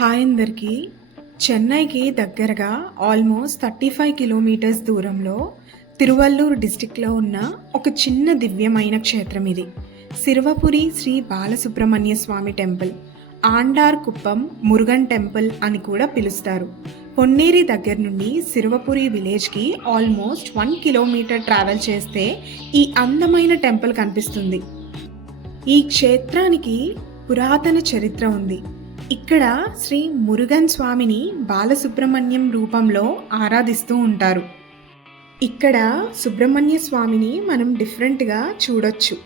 Hi అందరికీ. చెన్నైకి దగ్గరగా ఆల్మోస్ట్ 35 కిలోమీటర్స్ దూరంలో తిరువల్లూరు డిస్టిక్లో ఉన్న ఒక చిన్న దివ్యమైన క్షేత్రం ఇది. సిరువపురి శ్రీ బాలసుబ్రహ్మణ్య స్వామి టెంపుల్, ఆండార్ కుప్పం మురుగన్ టెంపుల్ అని కూడా పిలుస్తారు. పొన్నేరి దగ్గర నుండి సిరువపురి విలేజ్కి ఆల్మోస్ట్ 1 కిలోమీటర్ ట్రావెల్ చేస్తే ఈ అందమైన టెంపుల్ కనిపిస్తుంది. ఈ క్షేత్రానికి పురాతన చరిత్ర ఉంది. ఇక్కడ శ్రీ మురుగన్ స్వామిని బాలసుబ్రహ్మణ్యం రూపంలో ఆరాధిస్తూ ఉంటారు. ఇక్కడ సుబ్రహ్మణ్య స్వామిని మనం డిఫరెంట్గా చూడొచ్చు.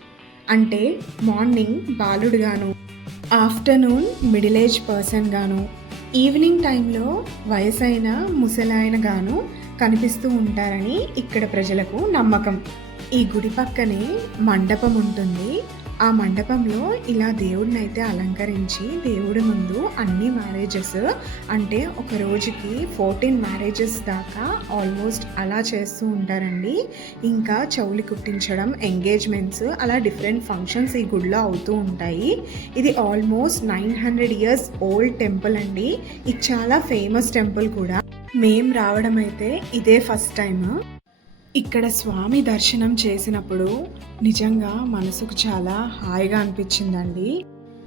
అంటే మార్నింగ్ బాలుడుగాను, ఆఫ్టర్నూన్ మిడిల్ ఏజ్ పర్సన్ గాను, ఈవినింగ్ టైంలో వయసైన ముసలాయన గాను కనిపిస్తూ ఉంటారని ఇక్కడ ప్రజలకు నమ్మకం. ఈ గుడి పక్కనే మండపం ఉంటుంది. ఆ మండపంలో ఇలా దేవుడిని అయితే అలంకరించి దేవుడి ముందు అన్ని మ్యారేజెస్, అంటే ఒక రోజుకి 14 మ్యారేజెస్ దాకా ఆల్మోస్ట్ అలా చేస్తూ ఉంటారండి. ఇంకా చెవులు కుట్టించడం, ఎంగేజ్మెంట్స్, అలా డిఫరెంట్ ఫంక్షన్స్ ఈ గుడిలో అవుతూ ఉంటాయి. ఇది ఆల్మోస్ట్ 900 ఇయర్స్ ఓల్డ్ టెంపుల్ అండి. ఇది చాలా ఫేమస్ టెంపుల్ కూడా. మేం రావడం అయితే ఇదే ఫస్ట్ టైం. ఇక్కడ స్వామి దర్శనం చేసినప్పుడు నిజంగా మనసుకు చాలా హాయిగా అనిపించిందండి.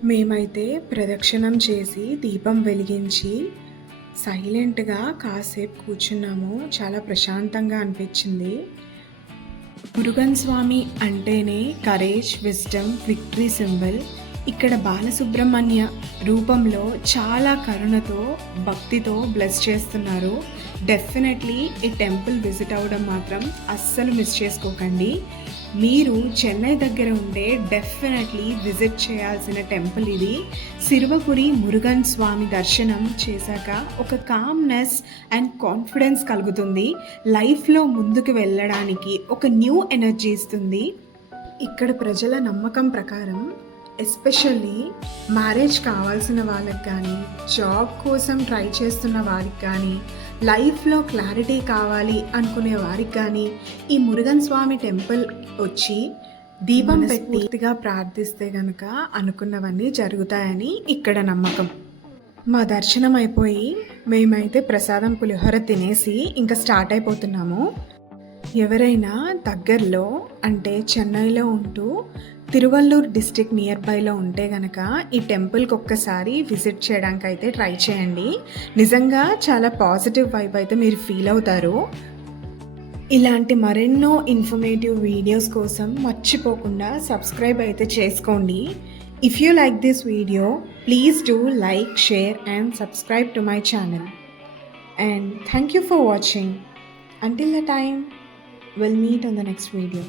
మేమైతే ప్రదక్షిణం చేసి దీపం వెలిగించి సైలెంట్గా కాసేపు కూర్చున్నాము. చాలా ప్రశాంతంగా అనిపించింది. మురుగన్ స్వామి అంటేనే కరేజ్, విజ్డమ్, విక్టరీ సింబల్. ఇక్కడ బాలసుబ్రహ్మణ్య రూపంలో చాలా కరుణతో, భక్తితో బ్లెస్ చేస్తున్నారు. డెఫినెట్లీ ఈ టెంపుల్ విజిట్ అవ్వడం మాత్రం అస్సలు మిస్ చేసుకోకండి. మీరు చెన్నై దగ్గర ఉంటే డెఫినెట్లీ విజిట్ చేయాల్సిన టెంపుల్ ఇది. సిరువపురి మురుగన్ స్వామి దర్శనం చేశాక ఒక కామ్నెస్ అండ్ కాన్ఫిడెన్స్ కలుగుతుంది. లైఫ్లో ముందుకు వెళ్ళడానికి ఒక న్యూ ఎనర్జీ ఇస్తుంది. ఇక్కడ ప్రజల నమ్మకం ప్రకారం ఎస్పెషల్లీ మ్యారేజ్ కావాల్సిన వాళ్ళకి కానీ, జాబ్ కోసం ట్రై చేస్తున్న వారికి కానీ, లైఫ్లో క్లారిటీ కావాలి అనుకునే వారికి కానీ ఈ మురుగన్ స్వామి టెంపుల్ వచ్చి దీపం పూర్తిగా ప్రార్థిస్తే కనుక అనుకున్నవన్నీ జరుగుతాయని ఇక్కడ నమ్మకం. మా దర్శనం అయిపోయి మేమైతే ప్రసాదం పులిహోర తినేసి ఇంకా స్టార్ట్ అయిపోతున్నాము. ఎవరైనా దగ్గరలో అంటే చెన్నైలో ఉంటూ తిరువల్లూరు డిస్టిక్ నియర్ బైలో ఉంటే కనుక ఈ టెంపుల్కి ఒక్కసారి విజిట్ చేయడానికి అయితే ట్రై చేయండి. నిజంగా చాలా పాజిటివ్ వైబ్ అయితే మీరు ఫీల్ అవుతారు. ఇలాంటి మరెన్నో ఇన్ఫర్మేటివ్ వీడియోస్ కోసం మర్చిపోకుండా సబ్స్క్రైబ్ అయితే చేసుకోండి. If you like this video, please do like, share and subscribe to my channel. And thank you for watching. Until the time, we'll meet on the next video.